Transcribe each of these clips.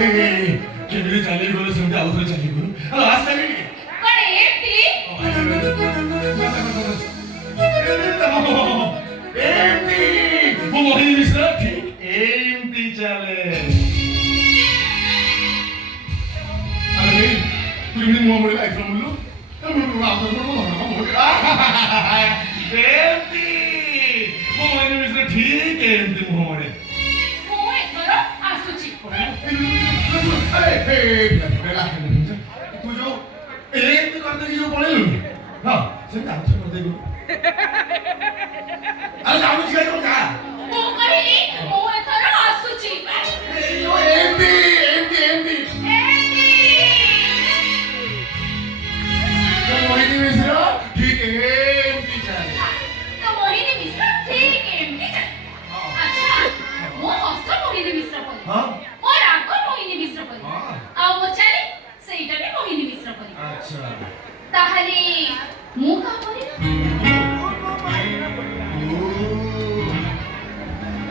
କେମିତି ଚାଲିଗଲୁ ସେମିତି ଆଉ ଥରେ ଚାଲିଗଲୁ ଆଉ ଆସିଲାନି କଣ ଏମିତି? ଏମିତି ମୁଁ ମୋହିନୀ ମିଶ୍ର ଠିକ ଏମିତି ଚାଲେ ଆରେ ଭାଇ ତୁ ଏମିତି ମୁହଁ ମୋଡ଼ିଲା ଏଥର ମୁଲୁ ଏମିତି ମୁଁ ମୋହିନୀ ମିଶ୍ର ଠିକ ଏମିତି ମୁହଁ ମୋଡ଼େ ମୁଁ ଏଥର ଆସୁଛି। अरे बेला तू जो एक करते की जो पड़े हां से काम से कर देगो अरे जाऊ छिया तो जा ମୁଁ କହିଲି ମୁଁ ଏଥର ଆସୁଛି। यो एमपी तो मोहिनी मिश्र ठीक है एमपी चले ତ ମୋହିନୀ ମିଶ୍ର ଠିକ ଏମିତି ଚାଲେ। ଆଚ୍ଛା ମୋ ହସ ମୋହିନୀ ମିଶ୍ର ପରି, हां ମୋ ରାଗ ମୋହିନୀ ମିଶ୍ର ପରି, ଆଉ ମୋ ଚାଲି ସେଇଟା ବି ମୋହିନୀ ମିଶ୍ର ପରି। अच्छा ତାହେଲେ ମୁଁ କାହା ପରି?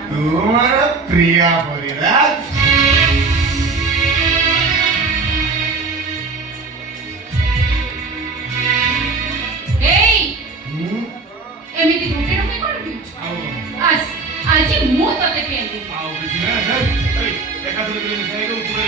तुम्हारा प्रिया परिराज ଏଇ ଏମିତି ରୁଟି ରୁଟି କଣ ପିଉଛୁ? ଆଜି ମୁଁ ତତେ ପିଆଇଦେବି। आओ बिजनेस अरे एकादश मिसाइल ऊपर